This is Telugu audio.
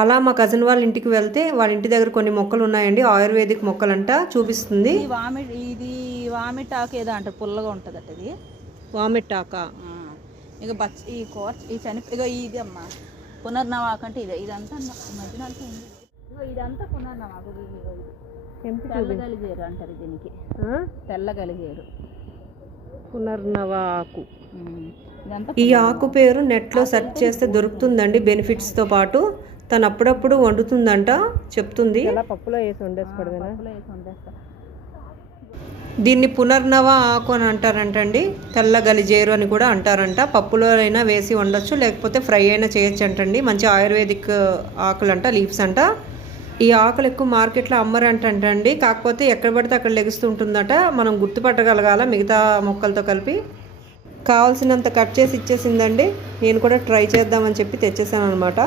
అలా మా కజిన్ వాళ్ళ ఇంటికి వెళ్తే వాళ్ళ ఇంటి దగ్గర కొన్ని మొక్కలు ఉన్నాయండి, ఆయుర్వేదిక్ మొక్కలంట, చూపిస్తుంది. ఇది వామిటాకు ఏదో అంటారు, పుల్లగా ఉంటుంది అట ఇది. వామిటాకా? ఇక ఈ ఈ ఇగో ఇది అమ్మ పునర్నవాకు అంటే ఇదంతా మధ్యన ఉంది. ఇగో ఇదంతా పునర్నవాకు. తెల్లగలిగేరు అంటారు దీనికి, తెల్లగలిగేరు పునర్నవాకు. ఈ ఆకు పేరు నెట్లో సెర్చ్ చేస్తే దొరుకుతుందండి బెనిఫిట్స్తో పాటు. తను అప్పుడప్పుడు వండుతుందంట, చెప్తుంది. పప్పులో వేసి వండేస్తా. దీన్ని పునర్నవ ఆకు అని అంటారంటండి, తెల్ల గలిజేరు అని కూడా అంటారంట. పప్పులో అయినా వేసి వండొచ్చు, లేకపోతే ఫ్రై అయినా చేయొచ్చు అంటండి. మంచి ఆయుర్వేదిక్ ఆకులంట, లీవ్స్ అంట. ఈ ఆకులు ఎక్కువ మార్కెట్లో అమ్మరంటండి, కాకపోతే ఎక్కడ పడితే అక్కడ లెగుస్తుంటుందట. మనం గుర్తుపట్టగలగాల మిగతా మొక్కలతో కలిపి. కావాల్సినంత కట్ చేసి ఇచ్చేసిందండి. నేను కూడా ట్రై చేద్దామని చెప్పి తెచ్చేసాను అనమాట.